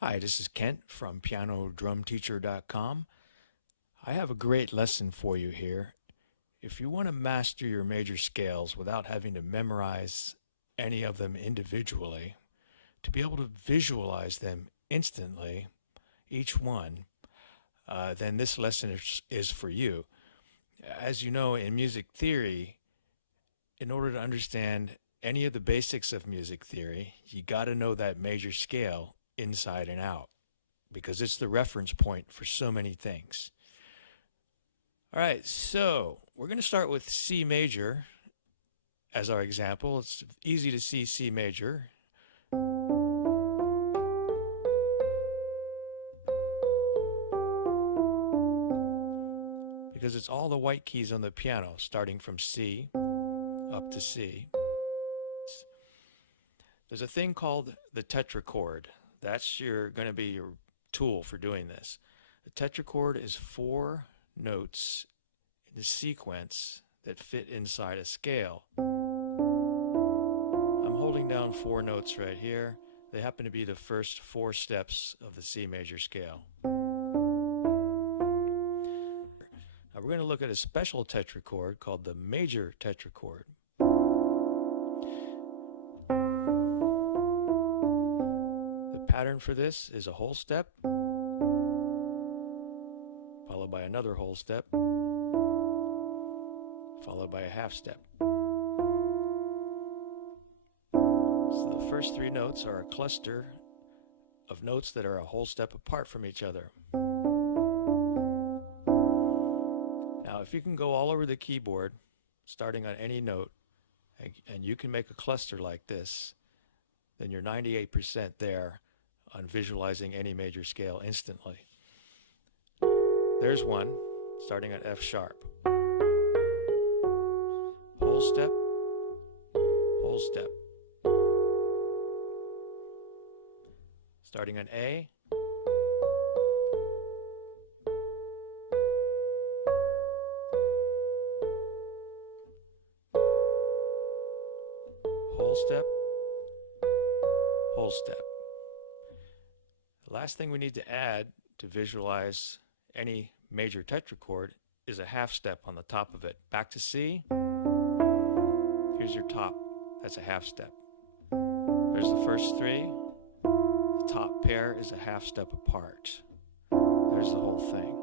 Hi, this is Kent from pianodrumteacher.com. I have a great lesson for you here. If you want to master your major scales without having to memorize any of them individually, to be able to visualize them instantly, each one, then this lesson is for you. As you know, in music theory, in order to understand any of the basics of music theory, you got to know that major scale inside and out, because it's the reference point for so many things. All right, so we're going to start with C major as our example. It's easy to see C major. Because it's all the white keys on the piano, starting from C up to C. There's a thing called the tetrachord. That's going to be your tool for doing this. The tetrachord is 4 notes in a sequence that fit inside a scale. I'm holding down 4 notes right here. They happen to be the first 4 steps of the C major scale. Now we're going to look at a special tetrachord called the major tetrachord. The pattern for this is a whole step, followed by another whole step, followed by a half step. So the first 3 notes are a cluster of notes that are a whole step apart from each other. Now, if you can go all over the keyboard, starting on any note, and you can make a cluster like this, then you're 98% there on visualizing any major scale instantly. There's one, starting at F sharp. Whole step, whole step. Starting on A, whole step, whole step. The last thing we need to add to visualize any major tetrachord is a half step on the top of it. Back to C. Here's your top. That's a half step. There's the first 3. The top pair is a half step apart. There's the whole thing.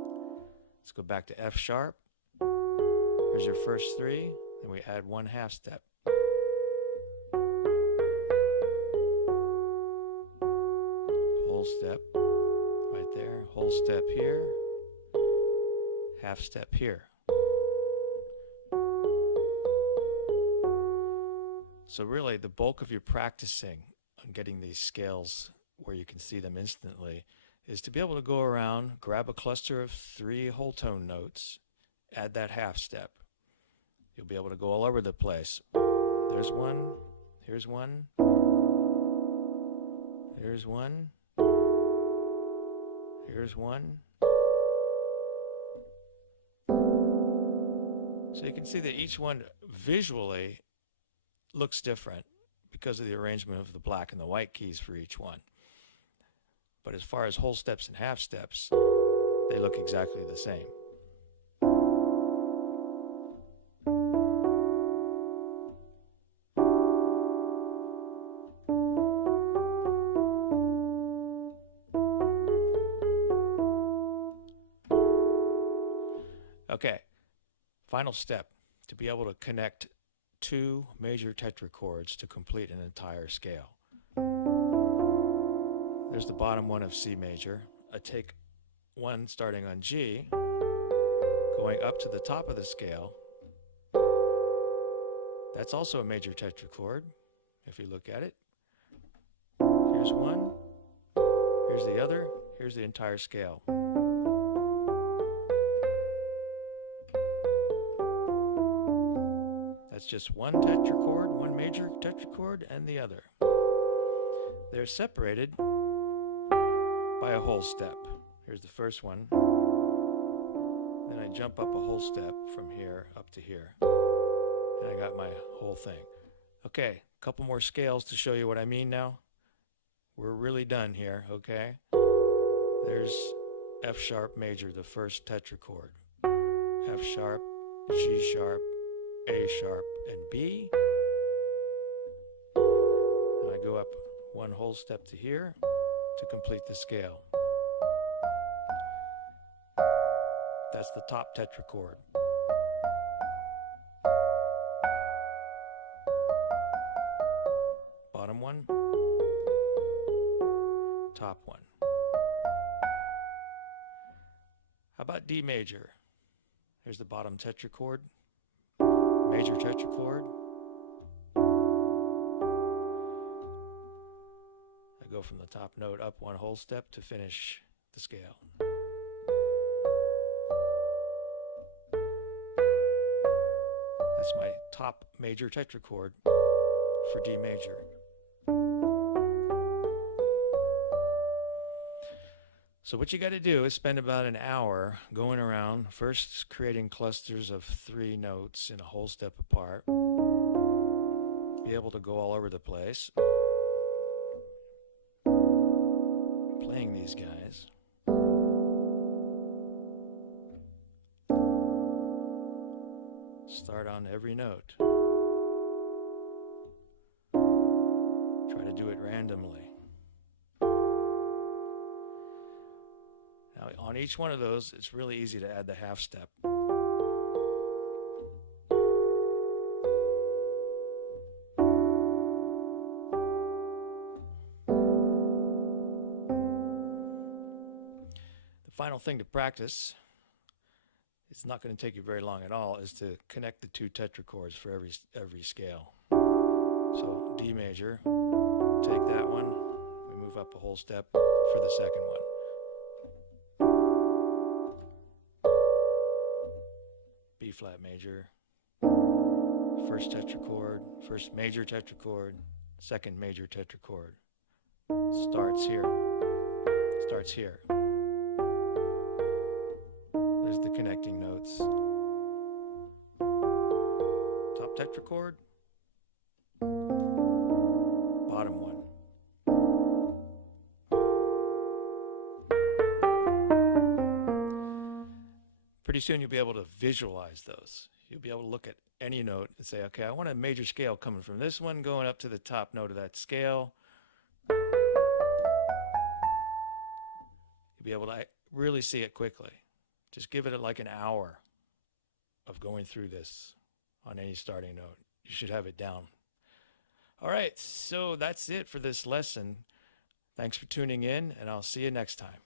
Let's go back to F sharp. Here's your first 3. Then we add 1 half step. Whole step right there. Whole step here. Half step here. So really, the bulk of your practicing on getting these scales where you can see them instantly is to be able to go around, grab a cluster of 3 whole tone notes, add that half step. You'll be able to go all over the place. There's one, here's one, here's one, here's one. So you can see that each one visually looks different because of the arrangement of the black and the white keys for each one. But as far as whole steps and half steps, they look exactly the same. Okay, final step, to be able to connect 2 major tetrachords to complete an entire scale. There's the bottom one of C major. I take one starting on G, going up to the top of the scale. That's also a major tetrachord, if you look at it. Here's one, here's the other, here's the entire scale. That's just one tetrachord, one major tetrachord, and the other. They're separated by a whole step. Here's the first one. Then I jump up a whole step from here up to here. And I got my whole thing. Okay, a couple more scales to show you what I mean now. We're really done here, okay? There's F sharp major, the first tetrachord. F sharp, G sharp, A sharp, and B. And I go up one whole step to here to complete the scale. That's the top tetrachord. Bottom one, top one. How about D major? Here's the bottom tetrachord, major tetrachord. I go from the top note up one whole step to finish the scale. That's my top major tetrachord for D major. So what you got to do is spend about an hour going around, first creating clusters of 3 notes in a whole step apart. Be able to go all over the place, playing these guys. Start on every note. Try to do it randomly. Now, on each one of those, it's really easy to add the half step. The final thing to practice, it's not going to take you very long at all, is to connect the 2 tetrachords for every scale. So D major, take that one, we move up a whole step for the second one. B flat major, first tetrachord, first major tetrachord, second major tetrachord. Starts here. There's the connecting notes. Top tetrachord, bottom one. Pretty soon you'll be able to visualize those. You'll be able to look at any note and say, okay, I want a major scale coming from this one, going up to the top note of that scale. You'll be able to really see it quickly. Just give it like an hour of going through this on any starting note. You should have it down. All right, so that's it for this lesson. Thanks for tuning in, and I'll see you next time.